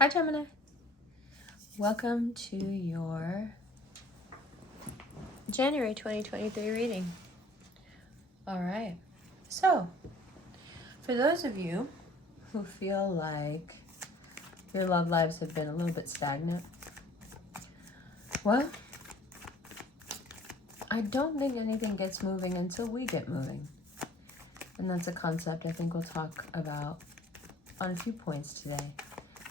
Hi, Gemini. Welcome to your January 2023 reading. All right. So, for those of you who feel like your love lives have been a little bit stagnant, well, I don't think anything gets moving until we get moving. And that's a concept I think we'll talk about on a few points today.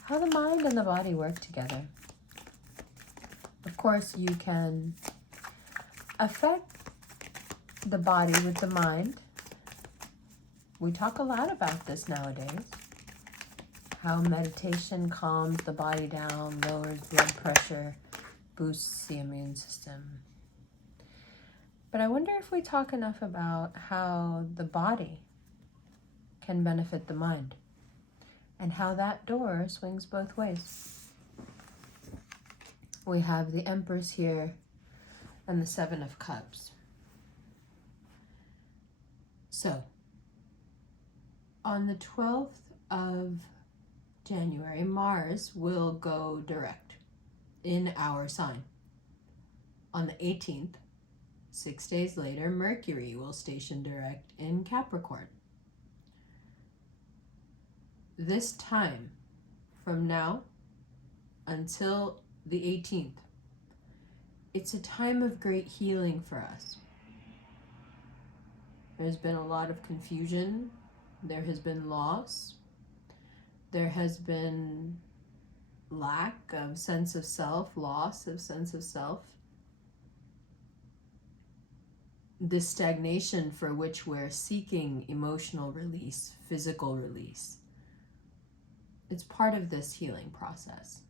How the mind and the body work together. Of course, you can affect the body with the mind. We talk a lot about this nowadays. How meditation calms the body down, lowers blood pressure, boosts the immune system. But I wonder if we talk enough about how the body can benefit the mind and how that door swings both ways. We have the Empress here and the Seven of Cups. So, on the 12th of January, Mars will go direct in our sign. On the 18th, 6 days later, Mercury will station direct in Capricorn. This time, from now until the 18th, it's a time of great healing for us. There's been a lot of confusion. There has been loss. There has been lack of sense of self, loss of sense of self. This stagnation for which we're seeking emotional release, physical release. It's part of this healing process.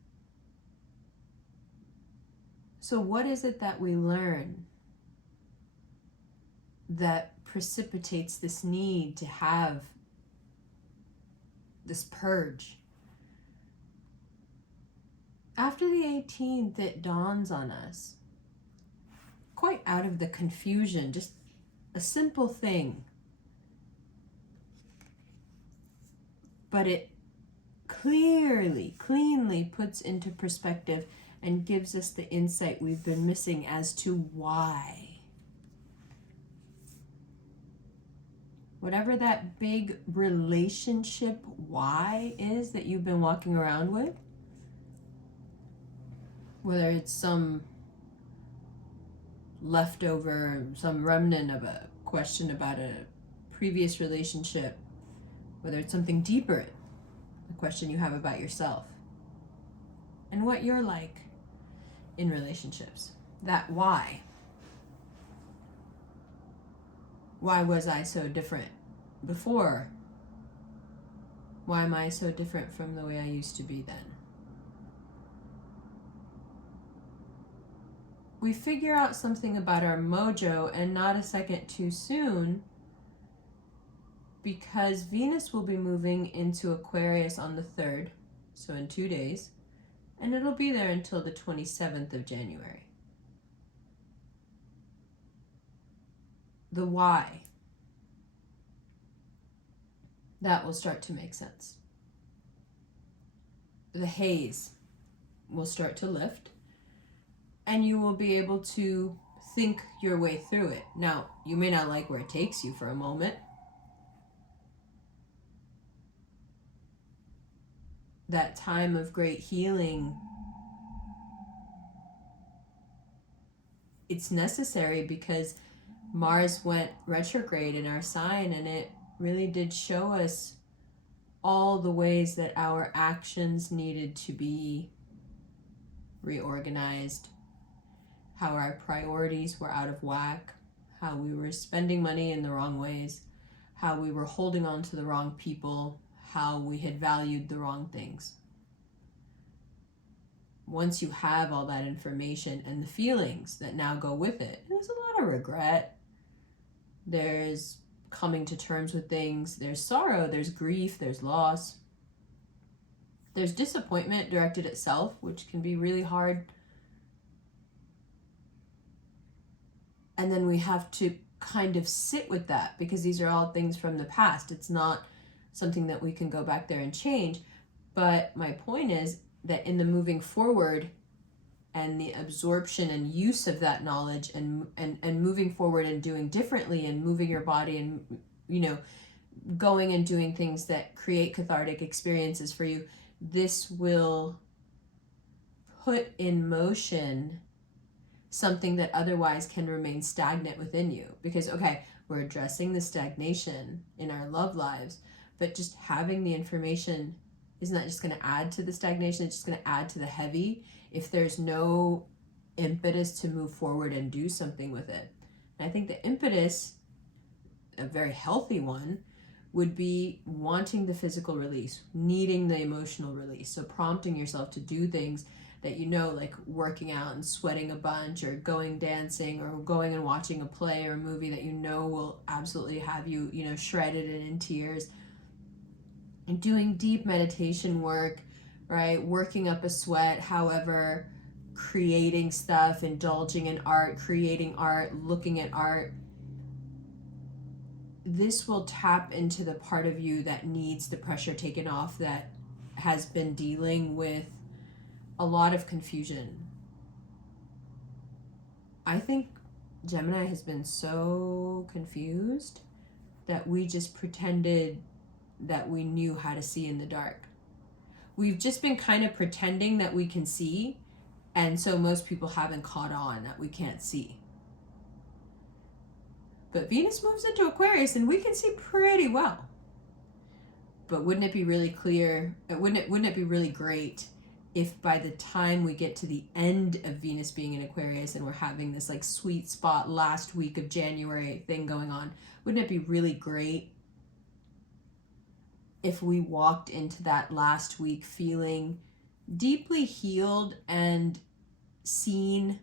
So what is it that we learn that precipitates this need to have this purge? After the 18th, it dawns on us, quite out of the confusion, just a simple thing. But it cleanly puts into perspective and gives us the insight we've been missing as to why. Whatever that big relationship why is that you've been walking around with, whether it's some leftover, some remnant of a question about a previous relationship, whether it's something deeper, a question you have about yourself and what you're like in relationships. That why. Why was I so different before? Why am I so different from the way I used to be then? We figure out something about our mojo, and not a second too soon, because Venus will be moving into Aquarius on the 3rd, so in 2 days, and it'll be there until the 27th of January. The why. That will start to make sense. The haze will start to lift, and you will be able to think your way through it. Now, you may not like where it takes you for a moment. That time of great healing, it's necessary because Mars went retrograde in our sign, and it really did show us all the ways that our actions needed to be reorganized, how our priorities were out of whack, how we were spending money in the wrong ways, how we were holding on to the wrong people, how we had valued the wrong things. Once you have all that information and the feelings that now go with it, there's a lot of regret. There's coming to terms with things. There's sorrow, there's grief, there's loss. There's disappointment directed at self, which can be really hard. And then we have to kind of sit with that because these are all things from the past. It's not something that we can go back there and change. But my point is, that in the moving forward and the absorption and use of that knowledge and moving forward and doing differently and moving your body and, you know, going and doing things that create cathartic experiences for you, this will put in motion something that otherwise can remain stagnant within you. Because, okay, we're addressing the stagnation in our love lives, but just having the information isn't that just going to add to the stagnation? It's just going to add to the heavy if there's no impetus to move forward and do something with it. And I think the impetus, a very healthy one, would be wanting the physical release, needing the emotional release. So prompting yourself to do things that you know, like working out and sweating a bunch, or going dancing, or going and watching a play or a movie that you know will absolutely have you, you know, shredded and in tears. And doing deep meditation work, right? Working up a sweat, however, creating stuff, indulging in art, creating art, looking at art. This will tap into the part of you that needs the pressure taken off, that has been dealing with a lot of confusion. I think Gemini has been so confused that we just pretended that we knew how to see in the dark. We've just been kind of pretending that we can see, and so most people haven't caught on that we can't see. But Venus moves into Aquarius and we can see pretty well. But wouldn't it be really clear, wouldn't it be really great if by the time we get to the end of Venus being in Aquarius and we're having this like sweet spot last week of January thing going on, wouldn't it be really great if we walked into that last week feeling deeply healed and seen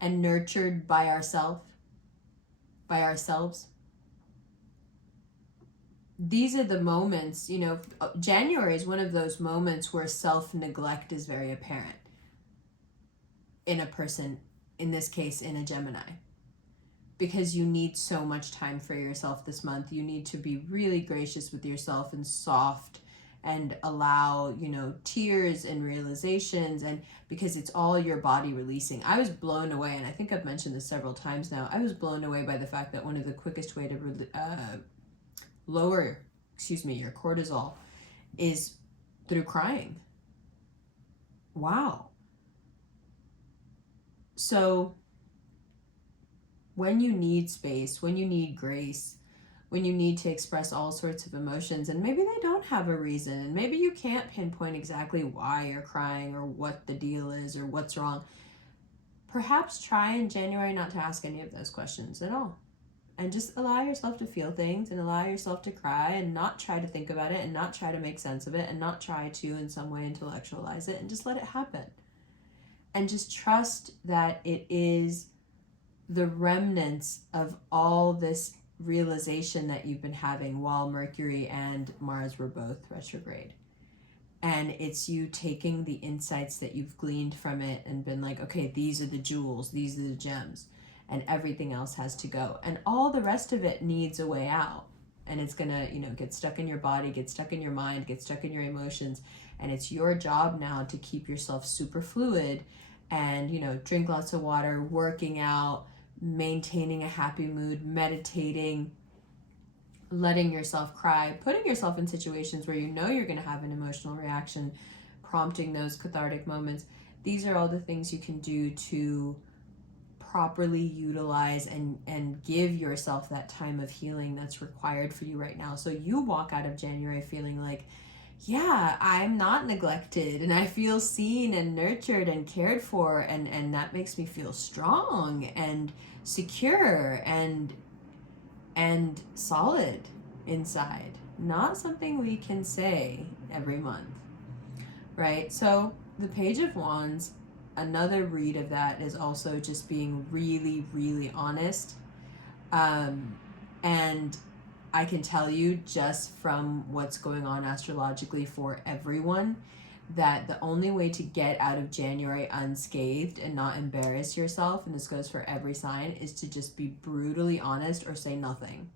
and nurtured by ourselves? These are the moments, you know, January is one of those moments where self-neglect is very apparent in a person, in this case, in a Gemini. Because you need so much time for yourself this month. You need to be really gracious with yourself and soft and allow, you know, tears and realizations, and because it's all your body releasing. I was blown away, and I think I've mentioned this several times now, I was blown away by the fact that one of the quickest way to lower, your cortisol is through crying. Wow. So when you need space, when you need grace, when you need to express all sorts of emotions, and maybe they don't have a reason, and maybe you can't pinpoint exactly why you're crying or what the deal is or what's wrong, perhaps try in January not to ask any of those questions at all. And just allow yourself to feel things and allow yourself to cry, and not try to think about it and not try to make sense of it and not try to in some way intellectualize it, and just let it happen. And just trust that it is the remnants of all this realization that you've been having while Mercury and Mars were both retrograde. And it's you taking the insights that you've gleaned from it and been like, okay, these are the jewels, these are the gems, and everything else has to go. And all the rest of it needs a way out. And it's gonna, you know, get stuck in your body, get stuck in your mind, get stuck in your emotions. And it's your job now to keep yourself super fluid and, you know, drink lots of water, working out, maintaining a happy mood, meditating, letting yourself cry, putting yourself in situations where you know you're going to have an emotional reaction, prompting those cathartic moments. These are all the things you can do to properly utilize and give yourself that time of healing that's required for you right now. So you walk out of January feeling like, yeah, I'm not neglected, and I feel seen and nurtured and cared for, and that makes me feel strong and secure and solid inside. Not something we can say every month, right? So the Page of Wands, another read of that is also just being really, really honest. And I can tell you just from what's going on astrologically for everyone, that the only way to get out of January unscathed and not embarrass yourself, and this goes for every sign, is to just be brutally honest or say nothing.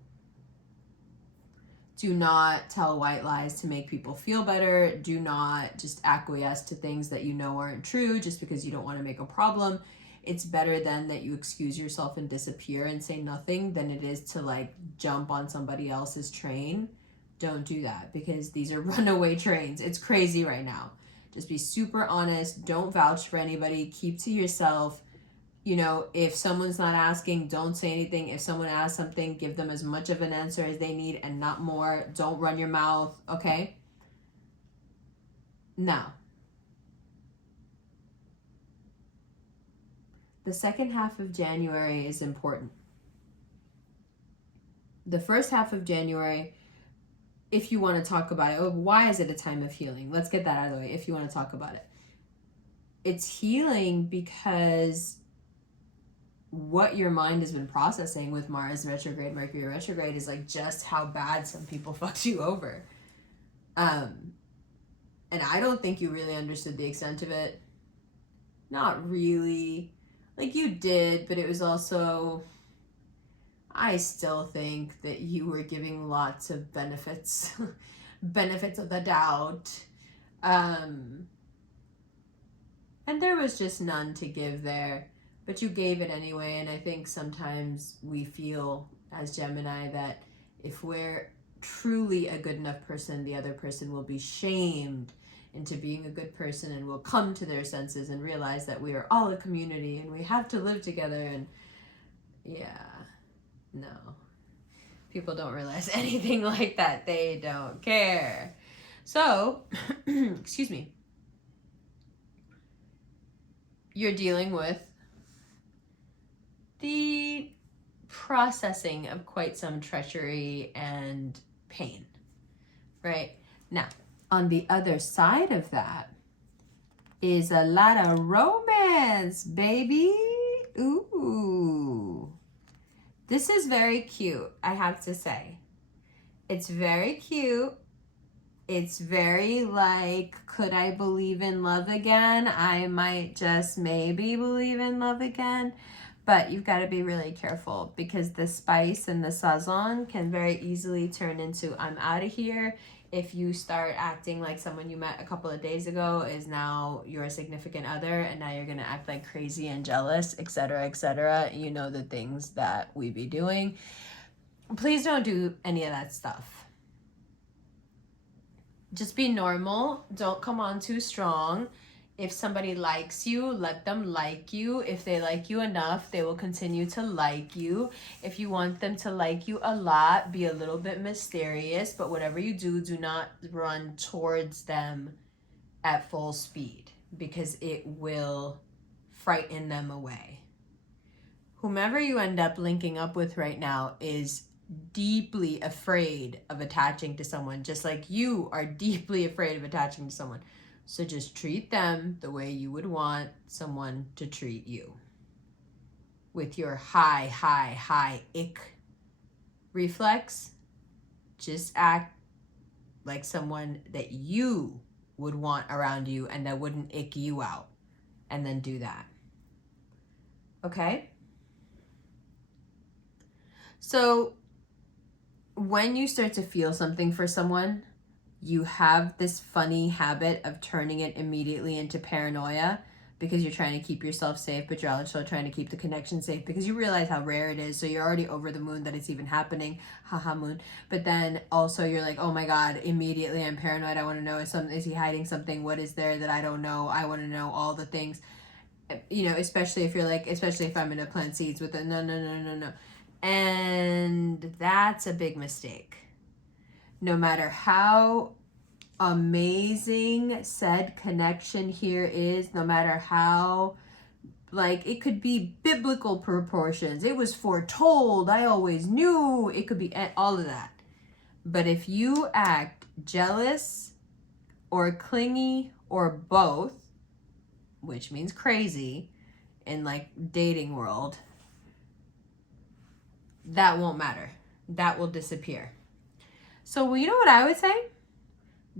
Do not tell white lies to make people feel better. Do not just acquiesce to things that you know aren't true just because you don't want to make a problem. It's better then that you excuse yourself and disappear and say nothing than it is to like jump on somebody else's train. Don't do that, because these are runaway trains. It's crazy right now. Just be super honest. Don't vouch for anybody. Keep to yourself. You know, if someone's not asking, don't say anything. If someone asks something, give them as much of an answer as they need and not more. Don't run your mouth, okay? Now, the second half of January is important. The first half of January, if you want to talk about it, why is it a time of healing? Let's get that out of the way if you want to talk about it. It's healing because what your mind has been processing with Mars retrograde, Mercury retrograde is like just how bad some people fucked you over. And I don't think you really understood the extent of it. Not really. Like you did, but it was also, I still think that you were giving lots of benefits, benefits of the doubt. And there was just none to give there. But you gave it anyway, and I think sometimes we feel as Gemini that if we're truly a good enough person, the other person will be shamed into being a good person and will come to their senses and realize that we are all a community and we have to live together. And yeah, no. People don't realize anything like that. They don't care. So, excuse me. You're dealing with the processing of quite some treachery and pain, right? Now, on the other side of that is a lot of romance, baby. Ooh. This is very cute, I have to say. It's very cute. It's very like, could I believe in love again? I might just maybe believe in love again. But you've got to be really careful, because the spice and the sazon can very easily turn into I'm out of here if you start acting like someone you met a couple of days ago is now your significant other, and now you're going to act like crazy and jealous, etc., etc. You know the things that we be doing. Please don't do any of that stuff. Just be normal. Don't come on too strong. If somebody likes you, let them like you. If they like you enough, they will continue to like you. If you want them to like you a lot, be a little bit mysterious. But whatever you do, do not run towards them at full speed, because it will frighten them away. Whomever you end up linking up with right now is deeply afraid of attaching to someone, just like you are deeply afraid of attaching to someone. So just treat them the way you would want someone to treat you. With your high ick reflex, just act like someone that you would want around you and that wouldn't ick you out. And then do that. Okay? So when you start to feel something for someone, you have this funny habit of turning it immediately into paranoia, because you're trying to keep yourself safe, but you're also trying to keep the connection safe because you realize how rare it is. So you're already over the moon that it's even happening. Haha moon. But then also you're like, oh my God, immediately I'm paranoid. I want to know, is he hiding something? What is there that I don't know? I want to know all the things. You know, especially if I'm going to plant seeds with it. No. And that's a big mistake. No matter how amazing said connection here is, no matter how, like, it could be biblical proportions, it was foretold, I always knew, it could be all of that. But if you act jealous or clingy or both, which means crazy in like dating world, that won't matter. That will disappear. So you know what I would say?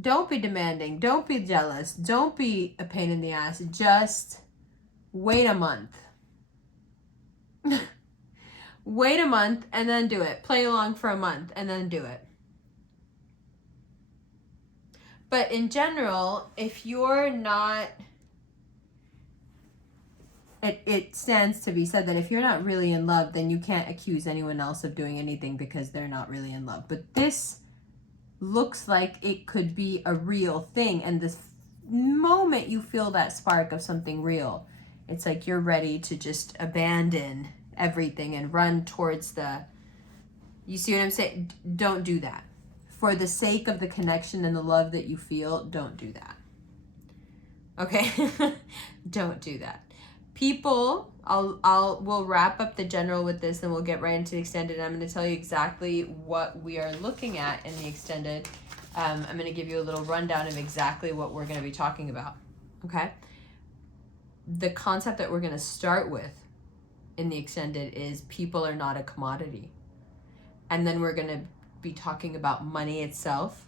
Don't be demanding. Don't be jealous. Don't be a pain in the ass. Just wait a month. Wait a month and then do it. Play along for a month and then do it. But in general, if you're not, it stands to be said that if you're not really in love, then you can't accuse anyone else of doing anything because they're not really in love. But this looks like it could be a real thing. And this moment you feel that spark of something real, it's like you're ready to just abandon everything and run towards the, you see what I'm saying? Don't do that. For the sake of the connection and the love that you feel, don't do that. Okay? Don't do that. People, we'll wrap up the general with this and we'll get right into the extended. I'm going to tell you exactly what we are looking at in the extended. I'm going to give you a little rundown of exactly what we're going to be talking about. Okay? The concept that we're going to start with in the extended is people are not a commodity. And then we're going to be talking about money itself.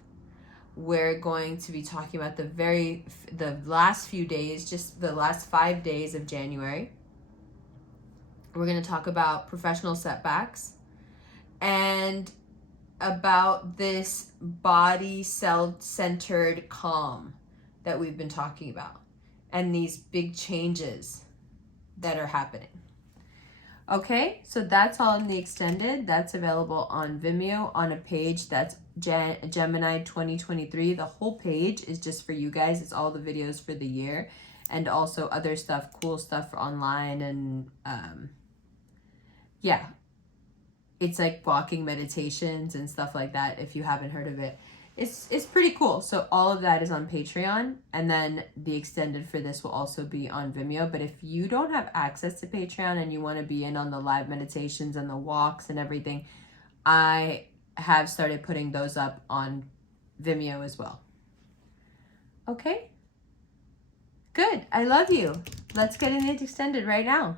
We're going to be talking about the last few days, just the last 5 days of January. We're going to talk about professional setbacks and about this body self-centered calm that we've been talking about and these big changes that are happening. Okay, so that's all in the extended. That's available on Vimeo on a page that's Gemini 2023. The whole page is just for you guys. It's all the videos for the year and also other stuff, cool stuff online. And yeah, it's like walking meditations and stuff like that. If you haven't heard of it, it's pretty cool. So all of that is on Patreon, and then the extended for this will also be on Vimeo. But if you don't have access to Patreon and you want to be in on the live meditations and the walks and everything, I have started putting those up on Vimeo as well. Okay? Good. I love you. Let's get in it extended right now.